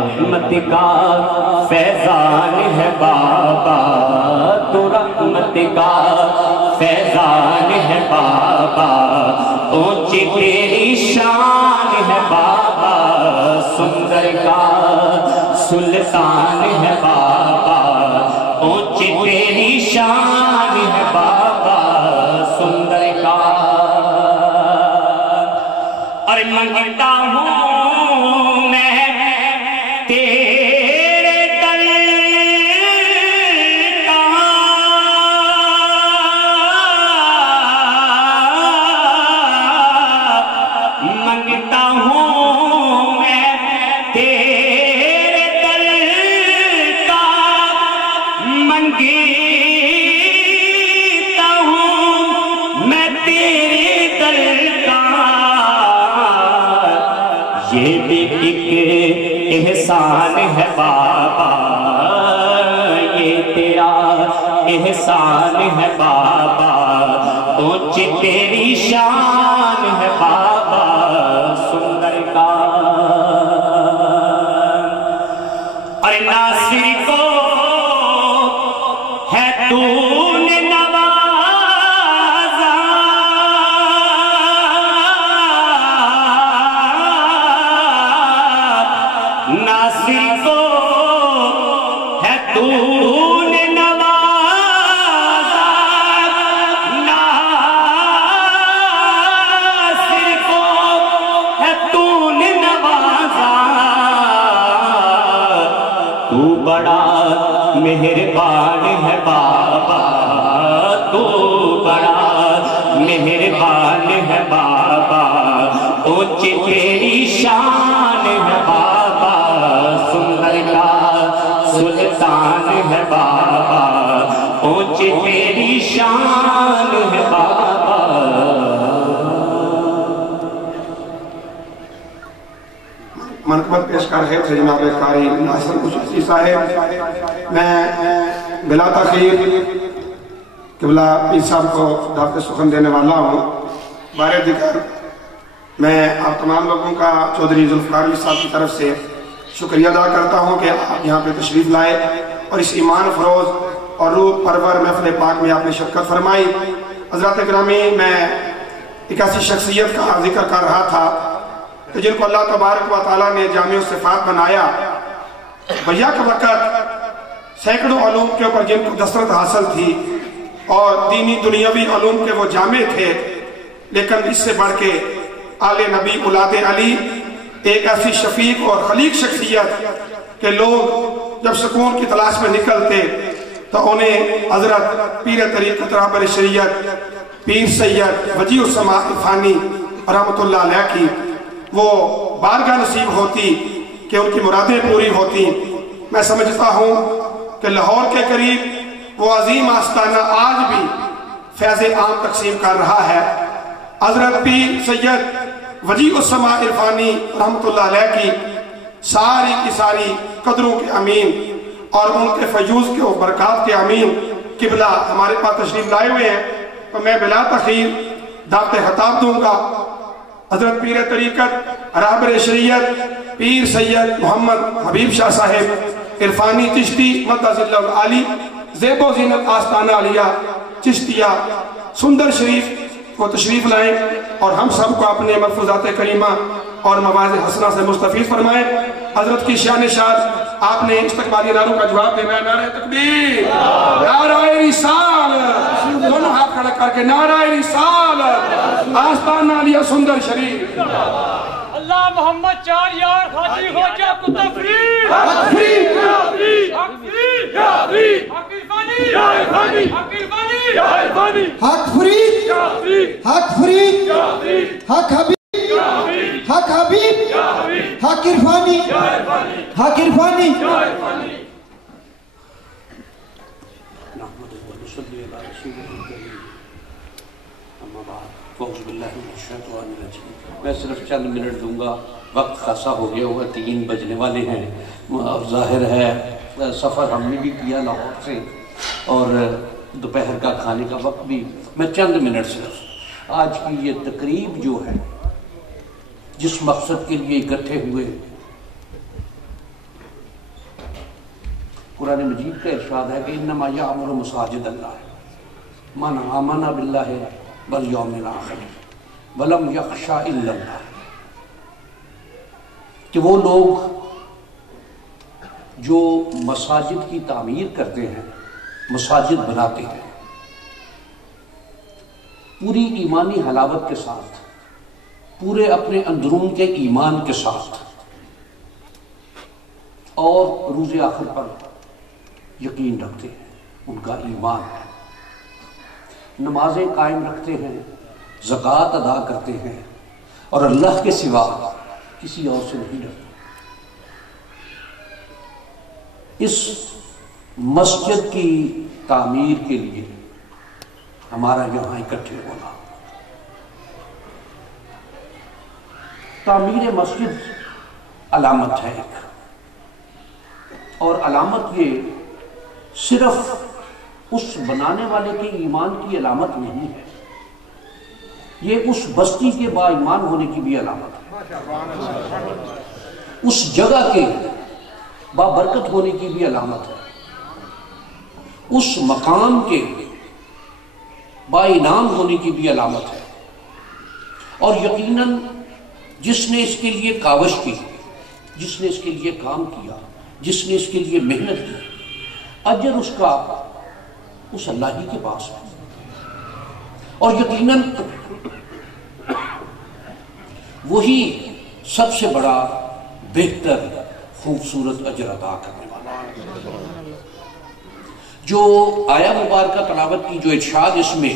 رحمت کا فیضان ہے بابا، تو رحمت کا فیضان ہے بابا، اونچی تیری شان ہے بابا، سندر کا سلطان ہے بابا، اونچی تیری شان ہے بابا، سندر کا۔ اور منگتا ہوں یہ بھی ایک احسان ہے بابا، یہ تیرا احسان ہے بابا، اونچی تیری شان ہے بابا، سندر کا۔ اور ناصر کو ہے تو نے نوازا، ناصر کو ہے تو نے نوازا، ناصر کو ہے تو نے نوازا، تو بڑا مہربان ہے بابا، تو بڑا مہربان ہے بابا، اونچی تیری شان ہے بابا، سندر کا سلطان ہے بابا، اونچی تیری شان ہے بابا۔ منقبت پیش کر رہے تھے جناب قاری ناصر کشتی صاحب۔ میں بلا تاخیر قبلہ پیر صاحب کو دعوت سخن دینے والا ہوں۔ بارے دیگر میں آپ تمام لوگوں کا چودھری ذوالفقار علی صاحب کی طرف سے شکریہ ادا کرتا ہوں کہ آپ یہاں پہ تشریف لائے اور اس ایمان فروز اور روح پرور محفل پاک میں آپ نے شرکت فرمائی۔ حضرات گرامی، میں ایک ایسی شخصیت کا ذکر کر رہا تھا کہ جن کو اللہ تبارک و تعالیٰ نے جامع الصفات بنایا، بھیا کے وقت سینکڑوں علوم کے اوپر جن کو دسترس حاصل تھی اور دینی دنیاوی علوم کے وہ جامع تھے، لیکن اس سے بڑھ کے آل نبی اولاد علی ایک ایسی شفیق اور خلیق شخصیت کہ لوگ جب سکون کی تلاش میں نکلتے تو انہیں حضرت پیر طریقت رہبر شریعت پیر سید وجیہ السماء عرفانی رحمۃ اللہ علیہ کی وہ بارگاہ نصیب ہوتی کہ ان کی مرادیں پوری ہوتی۔ میں سمجھتا ہوں کہ لاہور کے قریب وہ عظیم آستانہ آج بھی فیض عام تقسیم کر رہا ہے۔ حضرت پیر سید وجیہ السماء عرفانی رحمۃ اللہ علیہ کی ساری کی ساری قدروں کے امین اور ان کے فیوز کے برکات کے امین قبلہ ہمارے پاس تشریف لائے ہوئے ہیں، تو میں بلا تخیر دعوت خطاب دوں گا۔ حضرت پیر طریقت رہبر شریعت پیر سید محمد حبیب شاہ صاحب عرفانی چشتی مدد اللہ علی زیب و زینت آستانہ علیہ چشتیہ سندر شریف کو تشریف لائیں اور ہم سب کو اپنے ملفوظات کریمہ اور مواعظ حسنہ سے مستفیض فرمائیں۔ حضرت کی شان شاد آپ نے استقبالی نعروں کا جواب دینا ہے۔ نعرہ تکبیر، نعرہ رسالت، دونوں ہاتھ کھڑا کر کے نعرہ رسالت، آستانہ علیہ سندر شریف۔ اللہ محمد چار یار حاجی خواجہ تفریح حق فری حق فری حق عرفانی حق عرفانی حق فری حق فری حق حبیب حق حبیب حق عرفانی حق عرفانی۔ میں صرف چند منٹ دوں گا، وقت خاصا ہو گیا ہوگا، 3 بجنے والے ہیں اور ظاہر ہے سفر ہم نے بھی کیا لاہور سے اور دوپہر کا کھانے کا وقت بھی۔ میں چند منٹ صرف آج کی یہ تقریب جو ہے جس مقصد کے لیے اکٹھے ہوئے قرآن مجید کا ارشاد ہے کہ انما یعمر مساجد اللہ من آمن باللہ والیوم الآخر ولم یخشى الا اللہ، کہ وہ لوگ جو مساجد کی تعمیر کرتے ہیں، مساجد بناتے ہیں پوری ایمانی حلاوت کے ساتھ، پورے اپنے اندرون کے ایمان کے ساتھ، اور روز آخر پر یقین رکھتے ہیں، ان کا ایمان ہے، نمازیں قائم رکھتے ہیں، زکوٰۃ ادا کرتے ہیں، اور اللہ کے سوا کسی اور سے نہیں ڈرتے۔ اس مسجد کی تعمیر کے لیے ہمارا یہاں اکٹھے ہونا، تعمیر مسجد علامت ہے ایک، اور علامت یہ صرف اس بنانے والے کے ایمان کی علامت نہیں ہے، یہ اس بستی کے با ایمان ہونے کی بھی علامت ہے، اس جگہ کے بابرکت ہونے کی بھی علامت ہے، اس مقام کے با انعام ہونے کی بھی علامت ہے، اور یقیناً جس نے اس کے لیے کاوش کی، جس نے اس کے لیے کام کیا، جس نے اس کے لیے محنت کی، اجر اس کا اس اللہ ہی کے پاس ہے، اور یقیناً وہی سب سے بڑا بہتر خوبصورت اجر عطا کرنے والا۔ جو آیا مبارکہ تلاوت کی، جو ارشاد اس میں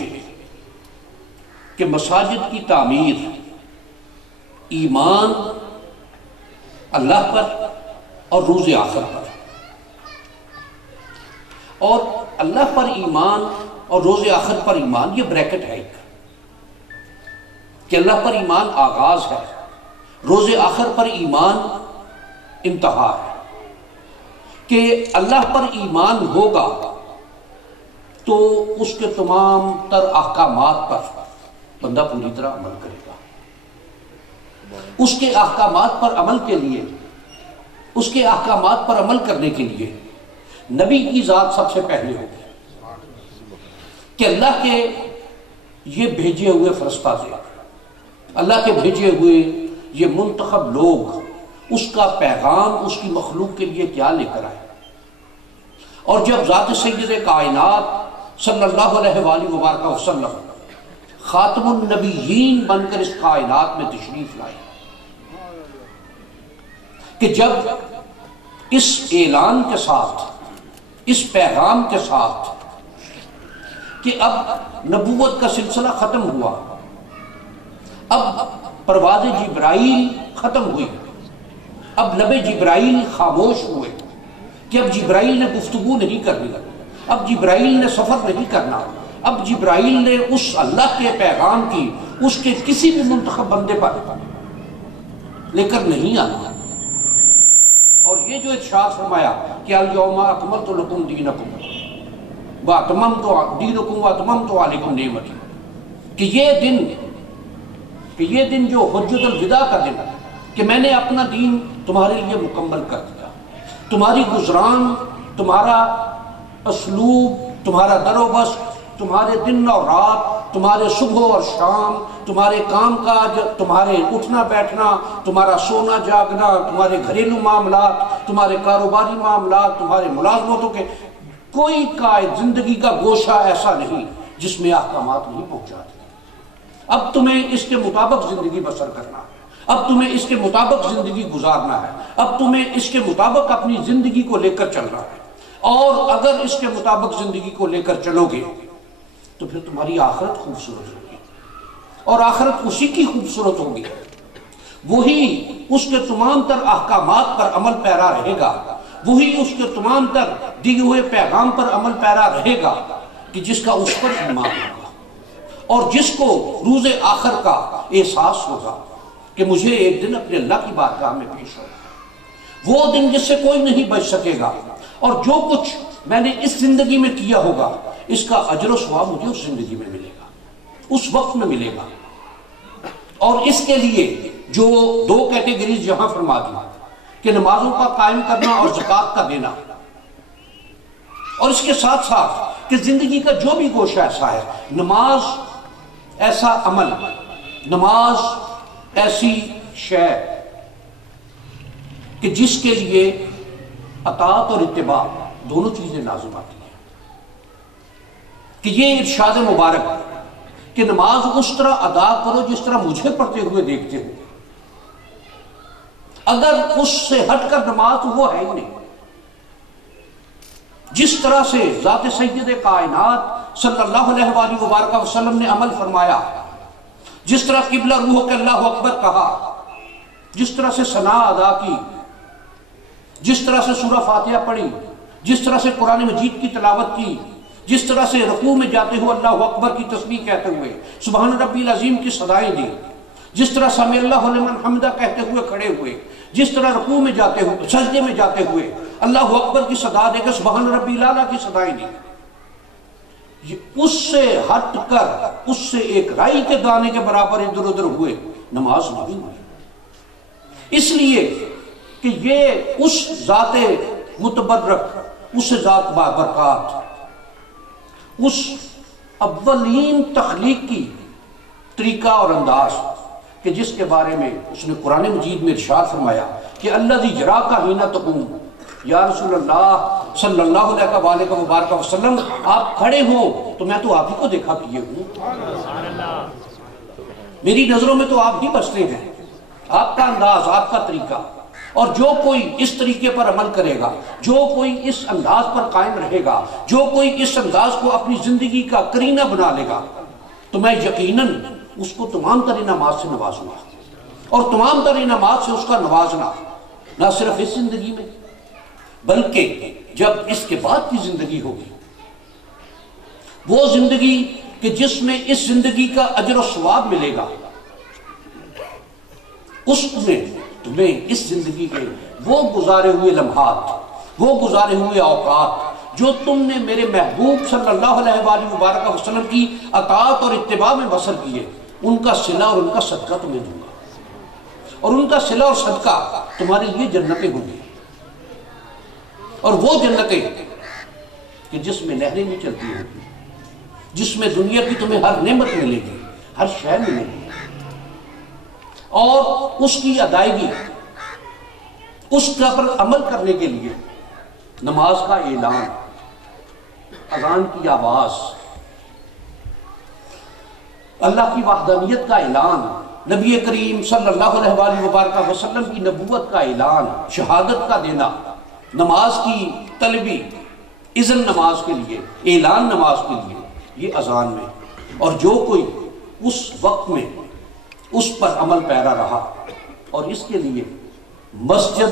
کہ مساجد کی تعمیر ایمان اللہ پر اور روز آخر پر، اور اللہ پر ایمان اور روز آخر پر ایمان، یہ بریکٹ ہے ایک، کہ اللہ پر ایمان آغاز ہے، روز آخر پر ایمان انتہا ہے، کہ اللہ پر ایمان ہوگا تو اس کے تمام تر احکامات پر بندہ پوری طرح عمل کرے گا، اس کے احکامات پر عمل کے لیے، اس کے احکامات پر عمل کرنے کے لیے نبی کی ذات سب سے پہلے ہوگی، کہ اللہ کے یہ بھیجے ہوئے فرشتہ تھے، اللہ کے بھیجے ہوئے یہ منتخب لوگ اس کا پیغام اس کی مخلوق کے لیے کیا لے کر آئے، اور جب ذات سید کائنات صلی اللہ علیہ وآلہ وبارک وسلم خاتم النبیین بن کر اس کائنات میں تشریف لائے، کہ جب اس اعلان کے ساتھ، اس پیغام کے ساتھ کہ اب نبوت کا سلسلہ ختم ہوا، اب پرواز جبرائیل ختم ہوئی، اب لب جبرائیل خاموش ہوئے، کہ اب جبرائیل نے گفتگو نہیں کرنی، اب جبرائیل نے سفر نہیں کرنا، اب جبرائیل نے اس اللہ کے پیغام کی اس کے کسی بھی منتخب بندے پر لے کر نہیں آنا، اور یہ جو ارشاد فرمایا کہ الیوم اکملت لکم دینکم واتممت دینکم واتممت علیکم نعمتی، کہ یہ دن جو حجت الوداع کا دن، کہ میں نے اپنا دین تمہارے لیے مکمل کر دیا، تمہاری گزران، تمہارا اسلوب، تمہارا در و بس، تمہارے دن اور رات، تمہارے صبح اور شام، تمہارے کام کاج، تمہارے اٹھنا بیٹھنا، تمہارا سونا جاگنا، تمہارے گھریلو معاملات، تمہارے کاروباری معاملات، تمہارے ملازمتوں کے کوئی قائد زندگی کا گوشہ ایسا نہیں جس میں احکامات نہیں پہنچاتے۔ اب تمہیں اس کے مطابق زندگی بسر کرنا ہے، اب تمہیں اس کے مطابق زندگی گزارنا ہے، اب تمہیں اس کے مطابق اپنی زندگی کو لے کر چلنا ہے، اور اگر اس کے مطابق زندگی کو لے کر چلو گے تو پھر تمہاری آخرت خوبصورت ہوگی، اور آخرت اسی کی خوبصورت ہوگی، وہی اس کے تمام تر احکامات پر عمل پیرا رہے گا، وہی اس کے تمام تر دیے ہوئے پیغام پر عمل پیرا رہے گا، کہ جس کا اس پر ایمان ہوگا، اور جس کو روز آخر کا احساس ہوگا کہ مجھے ایک دن اپنے اللہ کی بارگاہ میں پیش ہوگا، وہ دن جس سے کوئی نہیں بچ سکے گا، اور جو کچھ میں نے اس زندگی میں کیا ہوگا اس کا اجر و ثواب مجھے اس زندگی میں ملے گا، اس وقت میں ملے گا۔ اور اس کے لیے جو دو کیٹیگریز یہاں فرما دی کہ نمازوں کا قائم کرنا اور زکوٰۃ کا دینا، اور اس کے ساتھ ساتھ کہ زندگی کا جو بھی گوشہ ایسا ہے، نماز ایسا عمل، نماز ایسی شے کہ جس کے لیے اطاعت اور اتباع دونوں چیزیں لازم آتی ہیں، کہ یہ ارشاد مبارک کہ نماز اس طرح ادا کرو جس طرح مجھے پڑھتے ہوئے دیکھتے ہو، اگر اس سے ہٹ کر نماز تو وہ ہے ہی نہیں۔ جس طرح سے ذات سید کائنات صلی اللہ علیہ وآلہ وبارک وسلم نے عمل فرمایا، جس طرح قبلہ روح کے اللہ اکبر کہا، جس طرح سے ثنا ادا کی، جس طرح سے سورہ فاتحہ پڑھی، جس طرح سے قرآن مجید کی تلاوت کی، جس طرح سے رکوع میں جاتے ہوئے اللہ اکبر کی تسبیح کہتے ہوئے سبحان ربی العظیم کی صدائیں دی، جس طرح سمی اللہ لمن حمدہ کہتے ہوئے کھڑے ہوئے، جس طرح رکوع میں جاتے ہوئے، سجدے میں جاتے ہوئے اللہ اکبر کی صدا دے کر سبحان ربی الاعلیٰ کی صدائیں دی، اس سے ہٹ کر اس سے ایک رائی کے دانے کے برابر ادھر ادھر ہوئے نماز نہیں ہوئی۔ اس لیے کہ یہ اس ذات متبرک، اس ذات بابرکات، اس اولین تخلیق کی طریقہ اور انداز کہ جس کے بارے میں اس نے قرآن مجید میں ارشاد فرمایا کہ الذی یراک حین تقوم، یا رسول اللہ صلی اللہ علیہ وآلہ وبارک وسلم آپ کھڑے ہوں تو میں تو آپ ہی کو دیکھا کیے ہوں، میری نظروں میں تو آپ ہی بستے ہیں، آپ کا انداز، آپ کا طریقہ، اور جو کوئی اس طریقے پر عمل کرے گا، جو کوئی اس انداز پر قائم رہے گا، جو کوئی اس انداز کو اپنی زندگی کا کرینہ بنا لے گا، تو میں یقیناً اس کو تمام تر انعامات سے نوازوں گا، اور تمام تر انعامات سے اس کا نوازنا نہ صرف اس زندگی میں بلکہ جب اس کے بعد کی زندگی ہوگی، وہ زندگی کہ جس میں اس زندگی کا اجر و ثواب ملے گا، اس میں تمہیں اس زندگی کے وہ گزارے ہوئے لمحات، وہ گزارے ہوئے اوقات جو تم نے میرے محبوب صلی اللہ علیہ وآلہ وبارک وسلم کی اطاعت اور اتباع میں بسر کیے، ان کا صلہ اور ان کا صدقہ تمہیں دوں گا، اور ان کا صلہ اور صدقہ تمہارے لیے جنتیں ہوں گی، اور وہ جنتیں کہ جس میں نہریں بھی چلتی ہوں گی، جس میں دنیا کی تمہیں ہر نعمت ملے گی، ہر شے ملے گی، اور اس کی ادائیگی، اس کا پر عمل کرنے کے لیے نماز کا اعلان، اذان کی آواز، اللہ کی وحدانیت کا اعلان، نبی کریم صلی اللہ علیہ وآلہ وبارک وسلم کی نبوت کا اعلان، شہادت کا دینا، نماز کی طلبی، اذن نماز کے لیے، اعلان نماز کے لیے، یہ اذان میں، اور جو کوئی اس وقت میں اس پر عمل پیرا رہا، اور اس کے لیے مسجد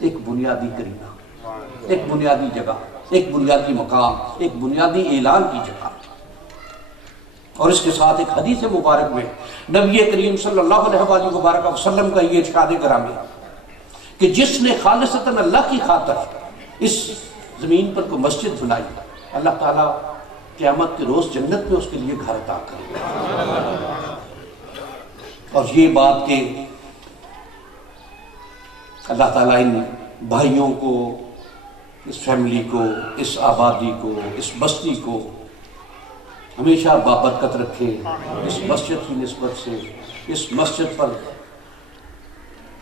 ایک بنیادی کرینہ، ایک بنیادی جگہ، ایک بنیادی مقام، ایک بنیادی اعلان کی جگہ، اور اس کے ساتھ ایک حدیث مبارک میں نبی کریم صلی اللہ علیہ وآلہ وبارک وسلم کا یہ ارشاد گرامی کہ جس نے خالصتاً اللہ کی خاطر اس زمین پر کو مسجد بنائی، اللہ تعالیٰ قیامت کے روز جنت میں اس کے لیے گھر عطا کرے۔ اور یہ بات کہ اللہ تعالیٰ ان بھائیوں کو، اس فیملی کو، اس آبادی کو، اس بستی کو ہمیشہ بابرکت رکھے، اس مسجد کی نسبت سے، اس مسجد پر،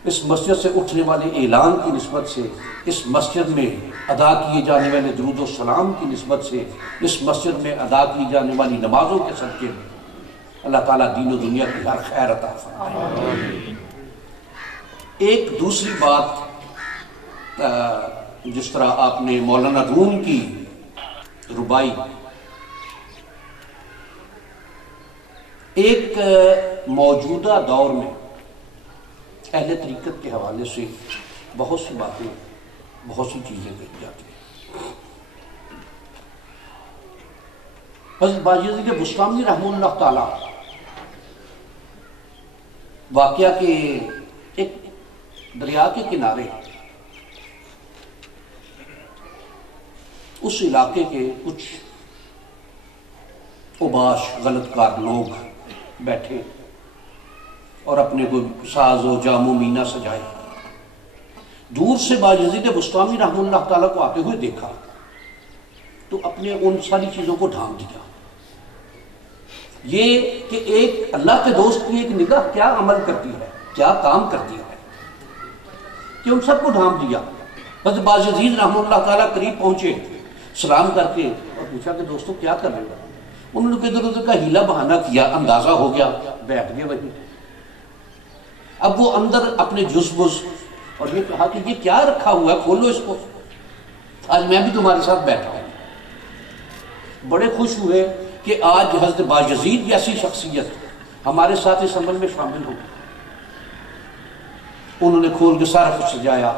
اس مسجد سے اٹھنے والے اعلان کی نسبت سے، اس مسجد میں ادا کیے جانے والے درود و سلام کی نسبت سے، اس مسجد میں ادا کی جانے والی نمازوں کے صدقے میں اللہ تعالیٰ دین و دنیا کی ہر خیر عطا فرمائے۔ ایک دوسری بات، جس طرح آپ نے مولانا روم کی ربائی، ایک موجودہ دور میں اہل طریقت کے حوالے سے بہت سی باتیں، بہت سی چیزیں کہی جاتی ہیں۔ حضرت بایزید بسطامی رحمہ اللہ تعالی واقعہ کے ایک دریا کے کنارے اس علاقے کے کچھ اوباش غلط کار لوگ بیٹھے اور اپنے کو ساز و جام و مینا سجائے، دور سے بایزید بسطامی رحمہ اللہ تعالیٰ کو آتے ہوئے دیکھا، تو اپنے ان ساری چیزوں کو ڈھانپ دیا. یہ کہ ایک اللہ کے دوست کی ایک نگاہ کیا عمل کرتی ہے, کیا کام کرتی ہے, کہ ان سب کو ڈھانپ دیا. حضرت باجزید رحمہ اللہ تعالیٰ قریب پہنچے, سلام کر کے اور پوچھا کہ دوستو کیا کر رہے ہو؟ انہوں نے ادھر ادھر کا ہیلا بہانہ کیا, اندازہ ہو گیا, بیٹھ گئے وہیں. اب وہ اندر اپنے جزبز اور یہ کہا کہ یہ کیا رکھا ہوا ہے, کھولو اس کو, آج میں بھی تمہارے ساتھ بیٹھا ہوں. بڑے خوش ہوئے کہ آج حضرت باجزید جیسی شخصیت ہمارے ساتھ اس عمل میں شامل ہو. انہوں نے کھول کے سارا کچھ سجایا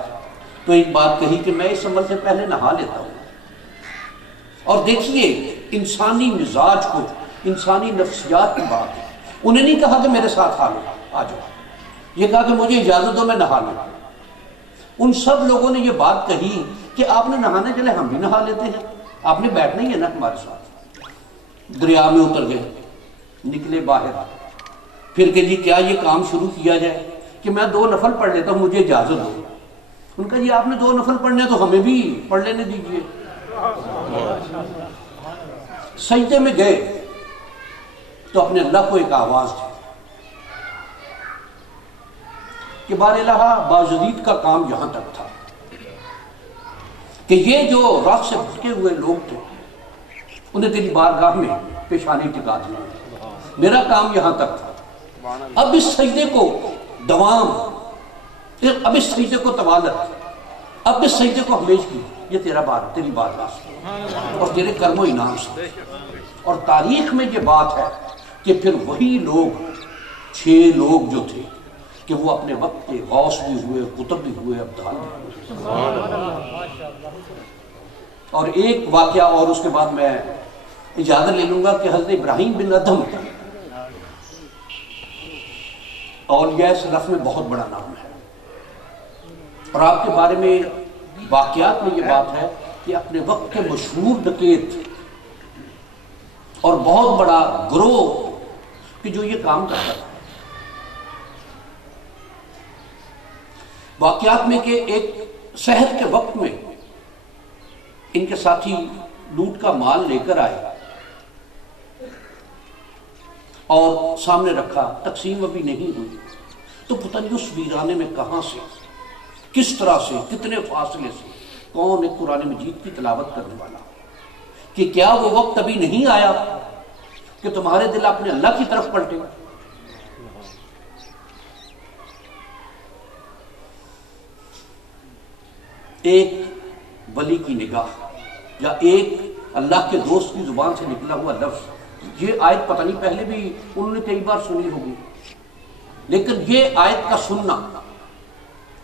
تو ایک بات کہی کہ میں اس عمل سے پہلے نہا لیتا ہوں. اور دیکھیے انسانی مزاج کو, انسانی نفسیات کی بات ہے. انہیں نہیں کہا کہ میرے ساتھ آ جاؤ, یہ کہا کہ مجھے اجازت دو میں نہا لوں. ان سب لوگوں نے یہ بات کہی کہ آپ نے نہانے چلے ہم بھی نہا لیتے ہیں, آپ نے بیٹھنا ہی ہے نا ہمارے ساتھ. دریا میں اتر گئے, نکلے باہر, پھر کہ جی کیا یہ کام شروع کیا جائے کہ میں 2 نفل پڑھ لیتا ہوں, مجھے اجازت دو. ان کا جی آپ نے 2 نفل پڑھنے تو ہمیں بھی پڑھ لینے دیجیے. سجدے میں گئے تو اپنے اللہ کو ایک آواز دی کہ بار الہ باجزید کا کام یہاں تک تھا کہ یہ جو راہ سے بھٹکے ہوئے لوگ تھے انہیں تیری بارگاہ میں پیشانی ٹکا دیا. میرا کام یہاں تک تھا, اب اس سجدے کو دوام, اب اس سجدے کو طوالت, اب اس سجدے کو ہمیشگی, یہ تیری بارگاہ سے اور تیرے کرم و انعام سے. اور تاریخ میں یہ بات ہے کہ پھر وہی لوگ 6 لوگ جو تھے کہ وہ اپنے وقت کے غوث بھی ہوئے, قطب بھی ہوئے, ابدال بھی ہوئے. اور ایک واقعہ اور اس کے بعد میں اجازت لے لوں گا کہ حضرت ابراہیم بن ادھم اولیاء سلف میں بہت بڑا نام ہے, اور آپ کے بارے میں واقعات میں یہ بات ہے کہ اپنے وقت کے مشہور ڈکیت اور بہت بڑا گروہ کہ جو یہ کام کرتا تھا. واقعات میں کہ ایک سحر کے وقت میں ان کے ساتھی لوٹ کا مال لے کر آئے اور سامنے رکھا, تقسیم ابھی نہیں ہوئی, تو پتہ نہیں اس ویرانے میں کہاں سے, کس طرح سے, کتنے فاصلے سے کون ایک قرآن مجید کی تلاوت کرنے والا, کہ کیا وہ وقت ابھی نہیں آیا کہ تمہارے دل اپنے اللہ کی طرف پلٹے. ایک ولی کی نگاہ یا ایک اللہ کے دوست کی زبان سے نکلا ہوا لفظ, یہ آیت پتہ نہیں پہلے بھی انہوں نے کئی بار سنی ہوگی, لیکن یہ آیت کا سننا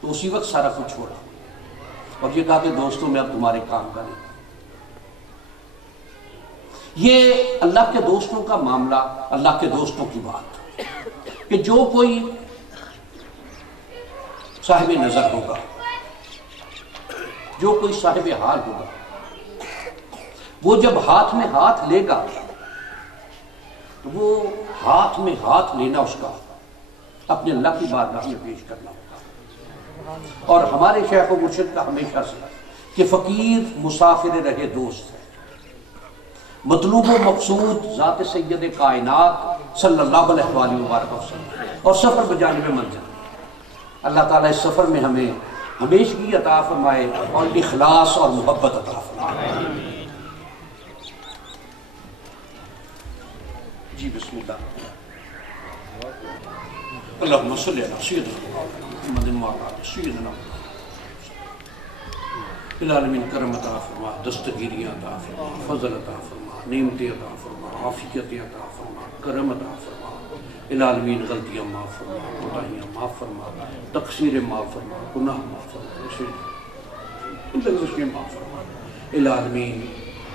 تو اسی وقت سارا کچھ چھوڑا اور یہ کہا کہ دوستوں میں اب تمہارے کام کریں. یہ اللہ کے دوستوں کا معاملہ, اللہ کے دوستوں کی بات کہ جو کوئی صاحب نظر ہوگا, جو کوئی صاحب حال ہوگا, وہ جب ہاتھ میں ہاتھ لے گا تو وہ ہاتھ میں ہاتھ لینا اس کا اپنے اللہ کی بارگاہ میں پیش کرنا ہوگا. اور ہمارے شیخ و مرشد کا ہمیشہ سے کہ فقیر مسافر رہے دوست ہے, مطلوب و مقصود ذات سید کائنات صلی اللہ علیہ وآلہ وسلم, اور سفر بجانب منزل. اللہ تعالیٰ اس سفر میں ہمیں ہمیشگی عطا فرمائے اور اخلاص اور محبت عطا فرمائے. جی بسم اللہ. اللہم صلی علی سیدنا محمد وعلی آلہ سیدنا العالمین. کرم عطا فرما, دستگیریاں عطا فرما, فضل عطا فرما, نعمتیں عطا فرما, عافیتیں عطا فرما, کرم عطا فرما. العالمین غلطیاں معاف فرما, کوتاہیاں معاف فرما, تقصیر معاف فرما, گناہ معاف فرما, لغزشیں معاف فرما. العالمین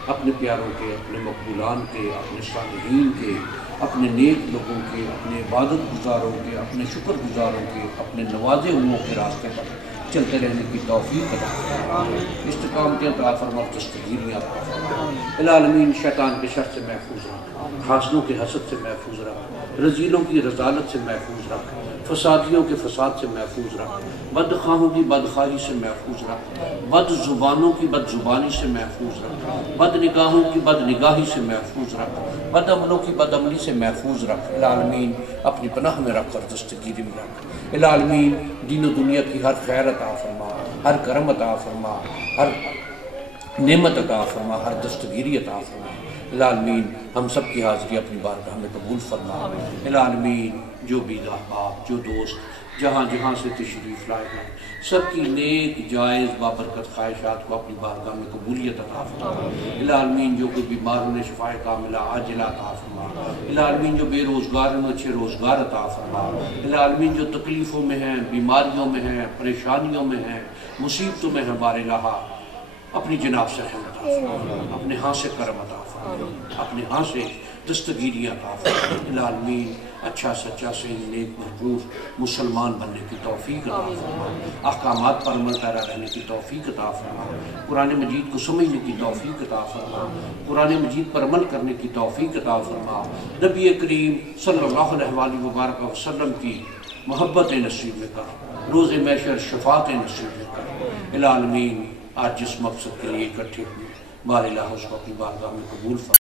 اپنے پیاروں کے, اپنے مقبولان کے, اپنے صالحین کے, اپنے نیک لوگوں کے, اپنے عبادت گزاروں کے, اپنے شکر گزاروں کے, اپنے نوازے ہوئوں کے راستے پر چلتے رہنے کی توفیق عطا فرما، استقامت عطا فرما، دستگیریاں عطا فرما۔ العالمین شیطان کے شر سے محفوظ رکھ، حاسدوں کے حسد سے محفوظ رکھ، رذیلوں کی رذالت سے محفوظ رکھ، فسادیوں کے فساد سے محفوظ رکھ، بدخواہوں کی بدخواہی سے محفوظ رکھ، بد زبانوں کی بد زبانی سے محفوظ رکھ، بد نگاہوں کی بد نگاہی سے محفوظ رکھ، بد عملوں کی بد عملی سے محفوظ رکھ۔ العالمین اپنی پناہ میں رکھ اور دستگیری میں رکھ۔ العالمین دین و دنیا کی ہر خیر عطا فرما، ہر کرم عطا فرما، ہر نعمت عطا فرما، ہر دستگیری عطا فرما۔ العالمین ہم سب کی حاضری اپنی بارگاہ میں قبول فرما۔ العالمین جو بھی احباب، جو دوست جہاں جہاں سے تشریف لائے ہیں، سب کی نیک جائز بابرکت خواہشات کو اپنی بارگاہ میں قبولیت عطا فرما۔ العالمین جو کوئی بیمار انہیں شفاء کاملہ عاجلہ عطا فرما۔ العالمین جو بے روزگار انہیں اچھے روزگار عطا فرما۔ العالمین جو تکلیفوں میں ہیں، بیماریوں میں ہیں، پریشانیوں میں ہیں، مصیبتوں میں ہیں، بار الہا اپنی جناب سے رحمت عطا فرما، اپنے ہاں سے کرم عطا فرما، اپنے ہاں سے دستگیریاں عطا فرما۔ العالمین اچھا سچا صحیح نیک بھرپور مسلمان بننے کی توفیق عطا فرما، احکامات پر عمل پیرا رہنے کی توفیق عطا فرما، قرآن مجید کو سمجھنے کی توفیق عطا فرما، قرآن مجید پر عمل کرنے کی توفیق عطا فرما، نبی کریم صلی اللہ علیہ وآلہ وبارک وسلم کی محبت نصیب میں کر، روز محشر شفاعت نصیب میں کر۔ العالمین آج جس مقصد کے لیے اکٹھے ہوئے، بار الہ اس کو اپنی بارگاہ میں قبول فرما۔